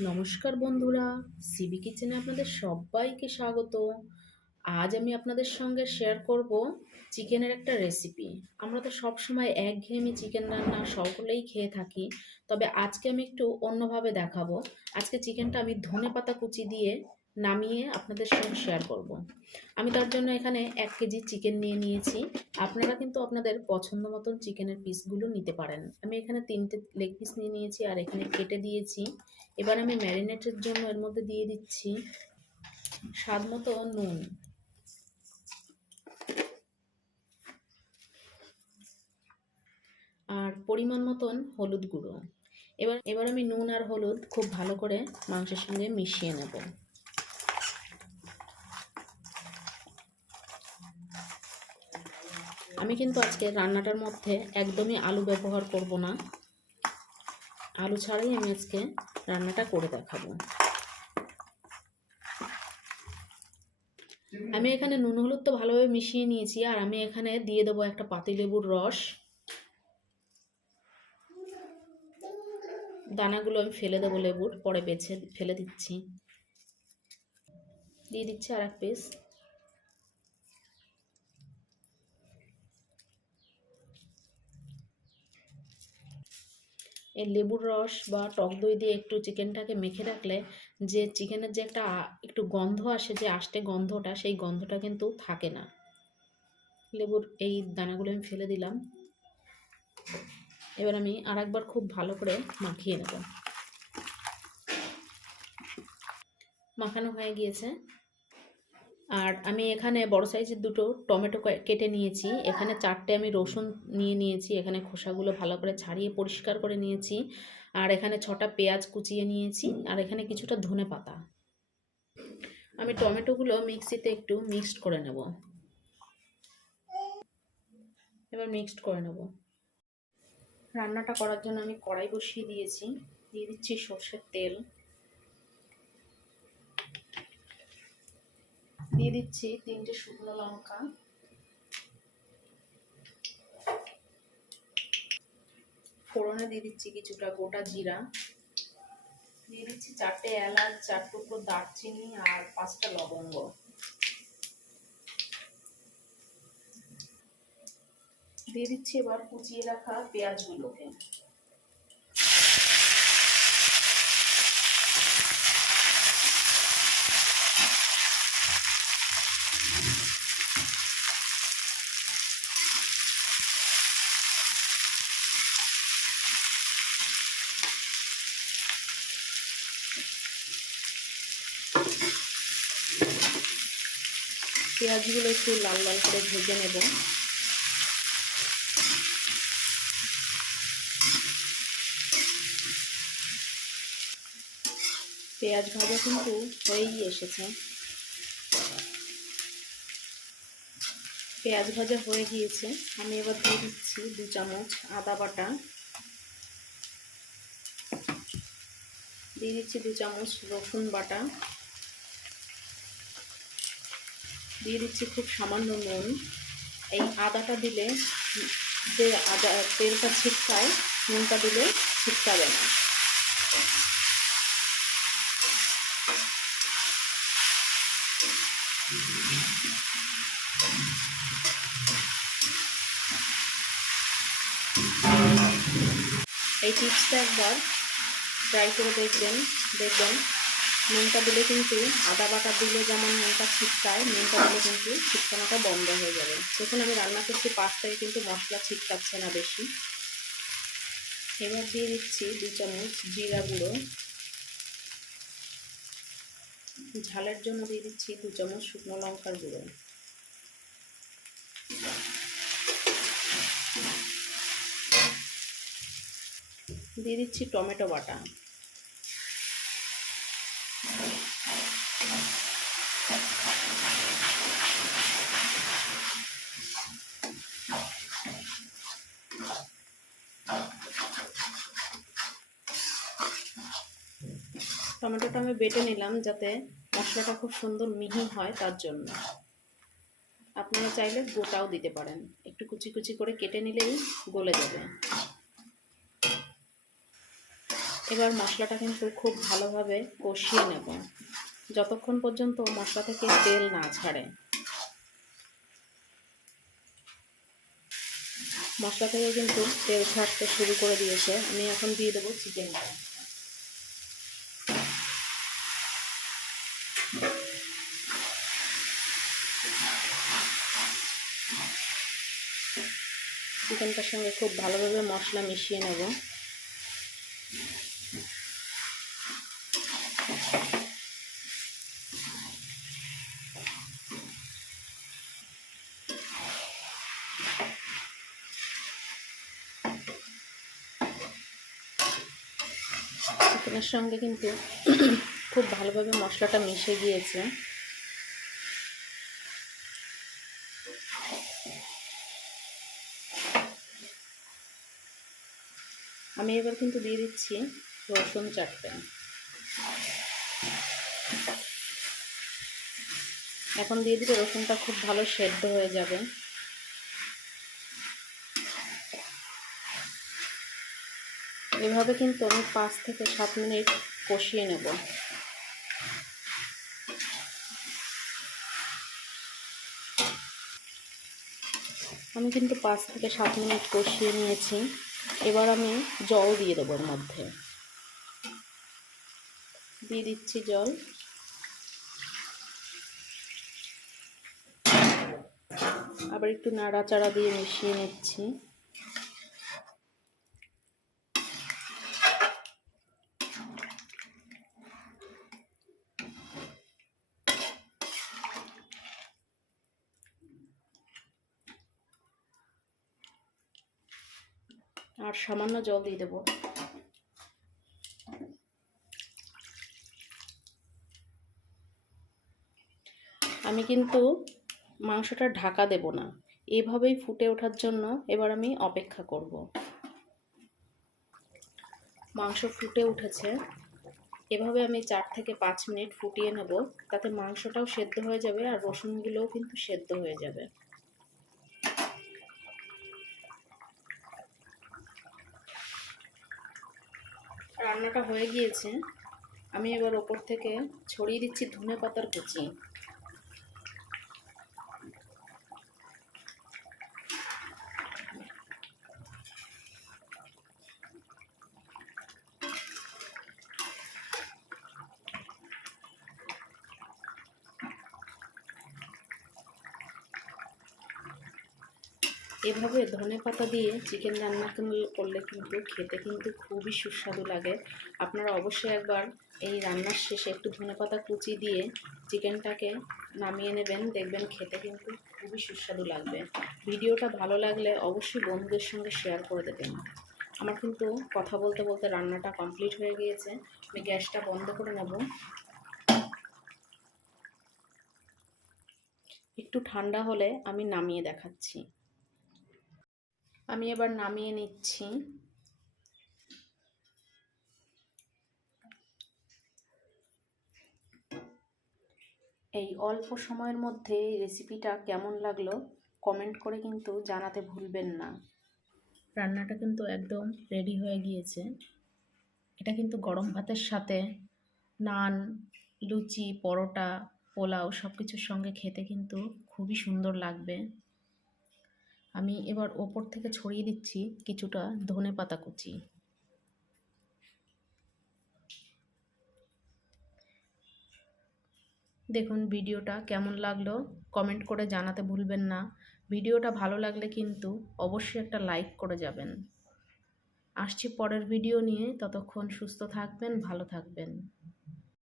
নমস্কার বন্ধুরা, সিবি কিচেনে আপনাদের সবাইকে স্বাগত। আজ আমি আপনাদের সঙ্গে শেয়ার করব চিকেনের একটা রেসিপি। আমরা তো সবসময় একঘেয়েমি চিকেন রান্না সকলেই খেয়ে থাকি, তবে আজকে আমি একটু অন্যভাবে দেখাবো। আজকে চিকেনটা আমি ধনেপাতা কুচি দিয়ে নামিয়ে আপনাদের সঙ্গে শেয়ার করব। আমি তার জন্য এখানে 1 কেজি চিকেন নিয়ে নিয়েছি। আপনারা কিন্তু আপনাদের পছন্দ মতন চিকেনের পিসগুলো নিতে পারেন। আমি এখানে 3টে লেগ পিস নিয়ে নিয়েছি আর এখানে কেটে দিয়েছি। এবার আমি ম্যারিনেটের জন্য এর মধ্যে দিয়ে দিচ্ছি স্বাদ মতো নুন, আর পরিমাণ মতন হলুদ গুঁড়ো। এবার আমি নুন আর হলুদ খুব ভালো করে মাংসের সঙ্গে মিশিয়ে নেব। আমি কিন্তু আজকে রান্নাটার মধ্যে একদমই আলু ব্যবহার করব না, আলু ছাড়াই আমি আজকে রান্নাটা করে দেখাবো। আমি এখানে নুন হলুদ তো ভালোভাবে মিশিয়ে নিয়েছি, আর আমি এখানে দিয়ে দেবো একটা পাতিলেবুর রস। দানাগুলো আমি ফেলে দেবো, লেবুর পরে বেছে ফেলে দিচ্ছি। দিয়ে দিচ্ছি আর এক পিস। এই লেবুর রস বা টক দই দিয়ে একটু চিকেনটাকে মেখে রাখলে যে চিকেনের যে একটা একটু গন্ধ আসে, যে আষ্টে গন্ধটা, সেই গন্ধটা কিন্তু থাকে না। লেবুর এই দানাগুলো আমি ফেলে দিলাম। এবার আমি আর একবার খুব ভালো করে মাখিয়ে নেব। মাখানো হয়ে গিয়েছে। আর আমি এখানে বড় সাইজের 2টো টমেটো কেটে নিয়েছি। এখানে 4টে আমি রসুন নিয়ে নিয়েছি, এখানে খোসাগুলো ভালো করে ছাড়িয়ে পরিষ্কার করে নিয়েছি। আর এখানে 6টা পেঁয়াজ কুচিয়ে নিয়েছি, আর এখানে কিছুটা ধনেপাতা। আমি টমেটোগুলো মিক্সিতে একটু মিক্সড করে নেব। এবার মিক্সড করে নেব। রান্নাটা করার জন্য আমি কড়াই বসিয়ে দিয়েছি। দিয়ে দিচ্ছি সর্ষের তেল, দিয়ে দিচ্ছি 3টে শুকনো লঙ্কা, ফোড়নে দিয়ে দিচ্ছি কিছুটা গোটা জিরা, দিয়ে দিচ্ছি 4টে এলাচ, 4 টুকরো দারচিনি আর 5টা লবঙ্গ। দিয়ে দিচ্ছি এবার কুচিয়ে রাখা পেঁয়াজগুলোকে। পেঁয়াজগুলো একটু লাল লাল করে ভেজে নেব। পেঁয়াজ ভাজা কিন্তু হয়েই এসেছে। পেঁয়াজ ভাজা হয়ে গিয়েছে। আমি এবার দিয়ে দিচ্ছি 2 চামচ আদা বাটা, দিয়ে দিচ্ছি 2 চামচ রসুন বাটা, দিয়ে দিচ্ছি খুব সামান্য নুন। এই আদাটা দিলে যে আদা তেলটা ছিটকায়, নুনটা দিলে ছিটকাবে না। এই টিপসটা একবার ট্রাই করে দেখবেন। নুনটা দিলে কিন্তু আদা বাটা দিলে যেমন নুনটা ছিটকায়, নুনটা দিলে কিন্তু ছিটকানোটা বন্ধ হয়ে যাবে। দেখুন আমি রান্না করছি 5 থেকে কিন্তু মশলা ছিটকাচ্ছে না বেশি। এবার দিয়ে দিচ্ছি 2 চামচ জিরা গুঁড়ো, ঝালের জন্য দিয়ে দিচ্ছি 2 চামচ শুকনো লঙ্কার গুঁড়ো, দিয়ে দিচ্ছি টমেটো বাটা, টমেটোটা আমি বেটে নিলাম যাতে মশলাটা খুব সুন্দর মিহি হয়, তার জন্য। আপনারা চাইলে গোটাও দিতে পারেন, একটু কুচি কুচি করে কেটে নিলেই গলে যাবে। এবার মশলাটা কিন্তু খুব ভালোভাবে কষিয়ে নেব যতক্ষণ পর্যন্ত মশলা থেকে তেল না ছাড়ে। মশলা থেকে কিন্তু তেল ছাড়তে শুরু করে দিয়েছে। আমি এখন দিয়ে দেবো চিকেনটা। চিকেনটার সঙ্গে খুব ভালোভাবে মশলা মিশিয়ে নেব। চিকেনের সঙ্গে কিন্তু খুব ভালোভাবে মশলাটা মিশে গিয়েছে। আমি এবার কিন্তু দিয়ে দিচ্ছি রসুন চারটে। এখন দিয়ে দিলে রসুনটা খুব ভালো সেদ্ধ হয়ে যাবে। এভাবে কিন্তু আমি 5 থেকে 7 মিনিট কষিয়ে নেব। আমি কিন্তু 5 থেকে 7 মিনিট কষিয়ে নিয়েছি। এবার আমি জল দিয়ে দেবো এর মধ্যে। দিয়ে দিচ্ছি জল। আবার একটু নাড়াচাড়া দিয়ে মিশিয়ে নিচ্ছি। আর সামান্য জল দিয়ে দেবো। আমি কিন্তু মাংসটা ঢাকা দেব না, এভাবেই ফুটে ওঠার জন্য এবার আমি অপেক্ষা করব। মাংস ফুটে উঠেছে। এভাবে আমি 4 থেকে 5 মিনিট ফুটিয়ে নেব, তাতে মাংসটাও সেদ্ধ হয়ে যাবে আর রসুনগুলোও কিন্তু সেদ্ধ হয়ে যাবে। রান্নাটা হয়ে গিয়েছে। আমি এবার ওপর থেকে ছড়িয়ে দিচ্ছি ধনেপাতার কুচি। এভাবে ধনেপাতা দিয়ে চিকেন রান্না করলে কিন্তু খেতে কিন্তু খুবই সুস্বাদু লাগে। আপনারা অবশ্যই একবার এই রান্নার শেষে একটু ধনেপাতা কুচি দিয়ে চিকেনটাকে নামিয়ে নেবেন, দেখবেন খেতে কিন্তু খুবই সুস্বাদু লাগবে। ভিডিওটা ভালো লাগলে অবশ্যই বন্ধুদের সঙ্গে শেয়ার করে দেবেন। আমার কিন্তু কথা বলতে বলতে রান্নাটা কমপ্লিট হয়ে গিয়েছে। আমি গ্যাসটা বন্ধ করে নেব। একটু ঠান্ডা হলে আমি নামিয়ে দেখাচ্ছি। আমি এবার নামিয়ে নিচ্ছি। এই অল্প সময়ের মধ্যে এই রেসিপিটা কেমন লাগলো কমেন্ট করে কিন্তু জানাতে ভুলবেন না। রান্নাটা কিন্তু একদম রেডি হয়ে গিয়েছে। এটা কিন্তু গরম ভাতের সাথে, নান, লুচি, পরোটা, পোলাও সব কিছুর সঙ্গে খেতে কিন্তু খুবই সুন্দর লাগবে। আমি এবার ওপর থেকে ছড়িয়ে দিচ্ছি কিছুটা ধনেপাতা কুচি। দেখুন ভিডিওটা কেমন লাগলো কমেন্ট করে জানাতে ভুলবেন না। ভিডিওটা ভালো লাগলে কিন্তু অবশ্যই একটা লাইক করে যাবেন। আসছি পরের ভিডিও নিয়ে, ততক্ষণ সুস্থ থাকবেন, ভালো থাকবেন।